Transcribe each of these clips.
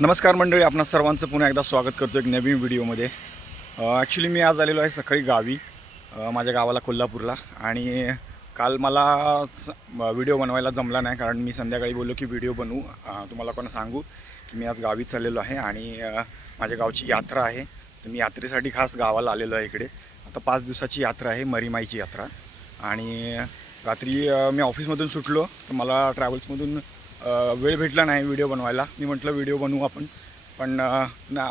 नमस्कार मंडळी आपणा सर्वांचं पुन्हा एकदा स्वागत करतो एक नवीन व्हिडिओमध्ये. ॲक्च्युली मी आज आलेलो आहे सकाळी गावी माझ्या गावाला कोल्हापूरला आणि काल मला स- व्हिडिओ बनवायला जमला नाही कारण मी संध्याकाळी बोललो की व्हिडिओ बनवू. तुम्हाला कोणा सांगू की मी आज गावी चाललेलो आहे आणि माझ्या गावची यात्रा आहे. तर मी यात्रेसाठी खास गावाला आलेलो आहे इकडे. आता पाच दिवसाची यात्रा आहे मरीमाईची यात्रा. आणि रात्री मी ऑफिसमधून सुटलो तर मला ट्रॅव्हल्समधून वेळ भेटला नाही व्हिडिओ बनवायला. मी म्हटलं व्हिडिओ बनवू आपण. पण ना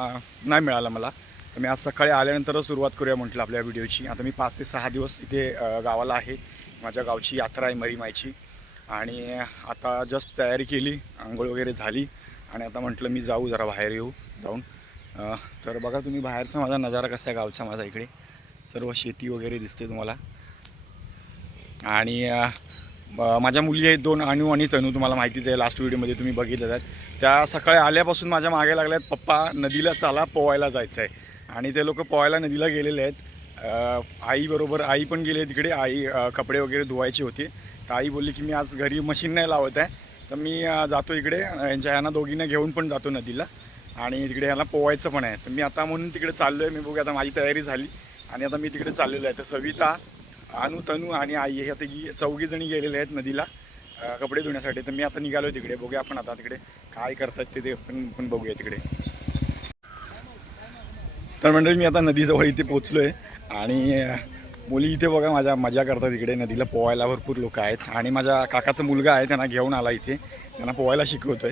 नाही मिळाला मला. तर मी आज सकाळी आल्यानंतरच सुरुवात करूया म्हटलं आपल्या व्हिडिओची. आता मी पाच ते सहा दिवस इथे गावाला आहे. माझ्या गावची यात्रा आहे मरीमायची आणि आता जस्ट तयारी केली आंघोळ वगैरे झाली. आणि आता म्हटलं मी जाऊ जरा बाहेर येऊ जाऊन. तर बघा तुम्ही बाहेरचा माझा नजारा कसा आहे गावचा माझा इकडे. सर्व शेती वगैरे दिसते तुम्हाला. आणि माझ्या मुली आहेत दोन अनु आणि तनू तुम्हाला माहितीच आहे लास्ट व्हिडिओमध्ये तुम्ही बघितलं आहेत त्या सकाळी आल्यापासून माझ्या मागे लागल्या आहेत पप्पा नदीला चाला पोवायला जायचं आहे आणि ते लोक पोवायला नदीला गेलेले आहेत. आईबरोबर आई पण गेली आहे तिकडे आई कपडे वगैरे धुवायचे होते. तर आई बोलली की मी आज घरी मशीन नाही लावत आहे. तर मी जातो इकडे यांच्या ह्यांना दोघींना घेऊन पण जातो नदीला. आणि तिकडे ह्याला पोवायचं पण आहे. तर मी आता म्हणून तिकडे चाललो आहे मी बघू आता माझी तयारी झाली. आणि आता मी तिकडे चाललेलो आहे. तर सविता अनु तनू आणि आई हे आता ही चौघी जणी गेलेले आहेत नदीला कपडे धुण्यासाठी. तर मी आता निघालो तिकडे. बघूया आपण आता तिकडे काय करतात ते पण पण बघूया तिकडे. तर मंडळी मी आता नदीजवळ इथे पोचलो आहे आणि मुली इथे बघा माझ्या मजा करतात इकडे. नदीला पोहायला भरपूर लोक आहेत. आणि माझ्या काकाचा मुलगा आहे त्यांना घेऊन आला इथे. त्यांना पोहायला शिकवतोय.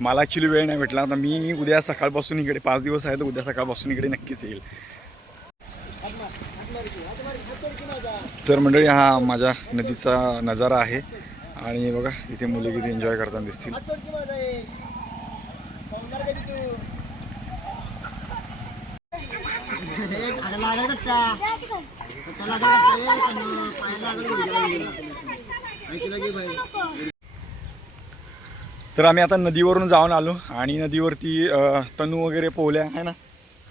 मला ॲक्च्युली वेळ नाही भेटला. तर मी उद्या सकाळपासून इकडे पाच दिवस आहे तर उद्या सकाळपासून इकडे नक्कीच येईल. तर मंडळी हा माझ्या नदीचा नजारा आहे. आणि बघा इथे मुले किती एन्जॉय करताना दिसतील. तर आम्ही आता नदीवरून जाऊन आलो. आणि नदीवरती तनू वगैरे पोहल्या आहे ना?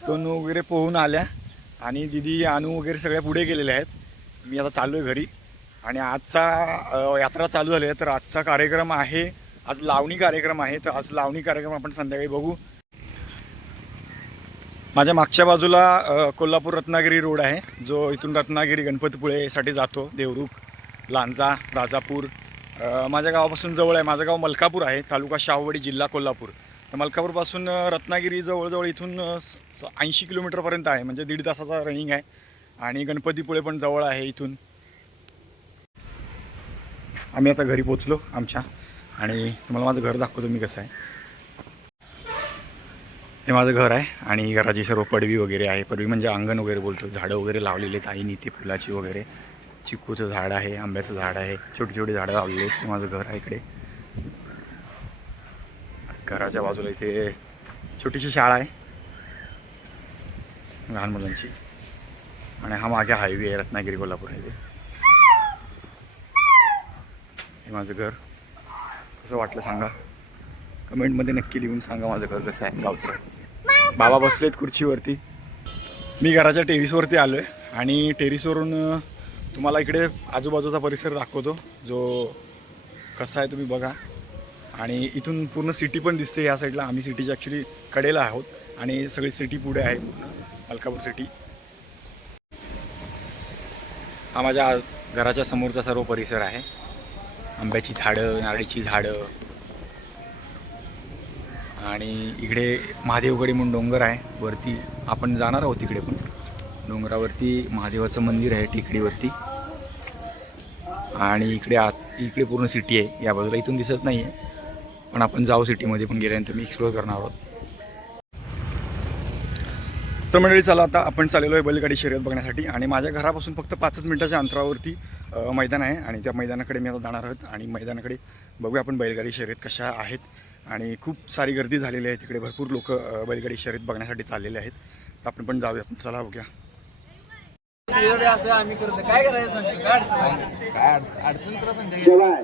तनू वगैरे पोहून आल्या. आणि दिदी अनू वगैरे सगळ्या पुढे गेलेल्या आहेत. मी आता चाललो आहे घरी. आणि आजचा यात्रा चालू झाली आहे तर आजचा कार्यक्रम आहे आज लावणी कार्यक्रम आहे तर आज लावणी कार्यक्रम आपण संध्याकाळी बघू. माझ्या मागच्या बाजूला कोल्हापूर रत्नागिरी रोड आहे जो इथून रत्नागिरी गणपतीपुळेसाठी जातो देवरुख लांजा राजापूर. माझ्या गावापासून जवळ आहे माझं गाव मलकापूर आहे तालुका शाहूवाडी जिल्हा कोल्हापूर. तर मलकापूरपासून रत्नागिरी जवळजवळ इथून ऐंशी किलोमीटरपर्यंत आहे म्हणजे दीड तासाचा रनिंग आहे. आणि गणपतीपुळे पण जवळ आहे इथून. आम्ही आता घरी पोचलो आमच्या. आणि तुम्हाला माझं घर दाखवतो मी कसं आहे. हे माझं घर आहे आणि घराची सर्व पडवी वगैरे आहे. पडवी म्हणजे अंगण वगैरे बोलतो. झाडं वगैरे लावलेली आहेत आईनी ते फुलाची वगैरे. चिकूचं झाड आहे आंब्याचं झाड आहे. छोटी छोटी झाडं लावलेली आहेत. ते माझं घर आहे इकडे. घराच्या बाजूला इथे छोटीशी शाळा आहे. लहान मुलांची. आणि हा मागे हायवे आहे रत्नागिरी कोल्हापूर हायवे. हे माझं घर. कसं वाटलं सांगा? कमेंटमध्ये नक्की लिहून सांगा माझं घर कसं आहे गावचं. बाबा बसलेत खुर्चीवरती. मी घराच्या टेरिसवरती आलो आहे आणि टेरिसवरून तुम्हाला इकडे आजूबाजूचा परिसर दाखवतो जो कसा आहे तुम्ही बघा. आणि इथून पूर्ण सिटी पण दिसते या साईडला. आम्ही सिटीच्या ॲक्च्युली कडेला आहोत आणि सगळी सिटी पुढे आहे पूर्ण मलकापूर सिटी. हा माझ्या घराच्या समोरचा सर्व परिसर आहे. आंब्याची झाडं नारळीची झाडं. आणि इकडे महादेवगडी म्हणून डोंगर आहे. वरती आपण जाणार आहोत तिकडे पण. डोंगरावरती महादेवाचं मंदिर आहे टेकडीवरती. आणि इकडे आत इकडे पूर्ण सिटी आहे. या बाजूला इथून दिसत नाही आहे पण आपण जाऊ सिटीमध्ये पण गेल्यानंतर मी एक्सप्लोअर करणार आहोत. तर मंडळी चला आता आपण चाललेलो आहे बैलगाडी शर्यत बघण्यासाठी आणि माझ्या घरापासून फक्त पाचच मिनिटाच्या अंतरावरती मैदान आहे आणि त्या मैदानाकडे मी आता जाणार आहोत आणि मैदानाकडे बघूया आपण बैलगाडी शर्यत कशा आहेत आणि खूप सारी गर्दी झालेली आहे. तिकडे भरपूर लोक बैलगाडी शर्यत बघण्यासाठी चाललेले आहेत. तर आपण पण जाऊया. चला बघूया. असं आम्ही करतो. काय करायचं अडचण अडचण.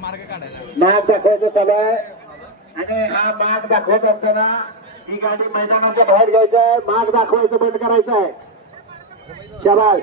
मार्ग काढायचा आणि हा माग दाखवत असताना ही गाडी मैदानाच्या बाहेर घ्यायचं आहे. भाग दाखवायचं बंद करायचं आहे. शाबाश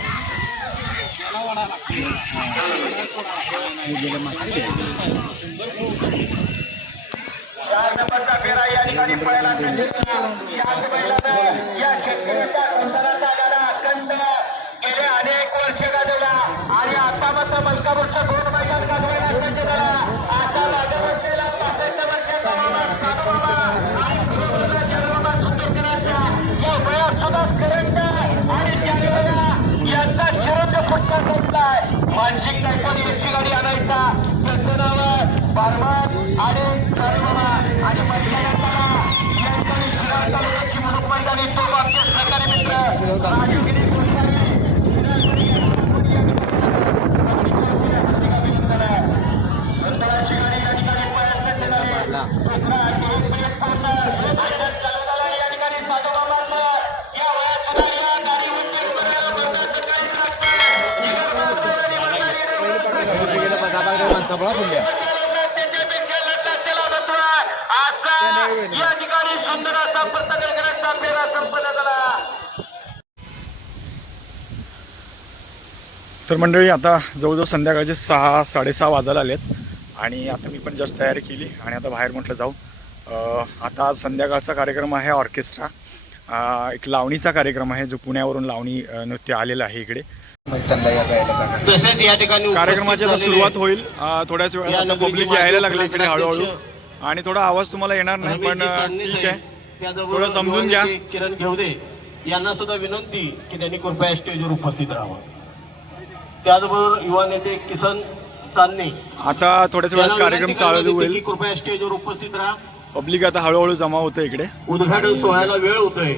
चार नंबरचा फेरा या ठिकाणी पळायला याच बैलानं या शेतकऱ्याच्या सुंदराचा गाडा अखंड गेले अनेक वर्ष गाजवला. आणि आता मात्र मलकापूरच्या दोन मैदान गाजवायला अखंड झाला आता माझ्या बसलेला पासष्ट वर्षाचा मामा सानोबाबा आणि सुरेंद्र जन्ममा सुंदरकरांच्या या वयात सुद्धा करंट आणि त्यावेळेला यांचा चिरंज फुटका संपलाय मानसिक नायकोनी याची गाडी आणायचा त्यांचं नाव आहे बारमान आणि आणि मैदानी तो मित्र राजगिरी संपन्न झाला तर मंडळी आता जवळजवळ संध्याकाळचे सहा साडेसहा वाजायला आलेत आणि आता मी पण जस्ट तयारी केली आणि आता बाहेर म्हटलं जाऊ. आता आज संध्याकाळचा कार्यक्रम आहे ऑर्केस्ट्रा. एक लावणीचा कार्यक्रम आहे जो पुण्यावरून लावणी नृत्य आलेलं आहे इकडे. तसेच या ठिकाणी कार्यक्रमाची सुरुवात होईल. थोड्याच वेळात पब्लिक यायला लागले इकडे हळूहळू. आणि थोडा आवाज तुम्हाला येणार नाही पण ठीक आहे. थोडं समजून घ्या. किरण घेवदे यांना सुद्धा विनंती की त्यांनी कृपया स्टेजवर उपस्थित राहावं. त्याचबरोबर युवा नेते किसन चांदणे. आता थोड्याच वेळात कार्यक्रम चालू होईल. की कृपया स्टेजवर उपस्थित राहा. पब्लिक आता हळूहळू जमा होतं इकडे. उद्घाटन सोहळ्याला वेळ होतोय.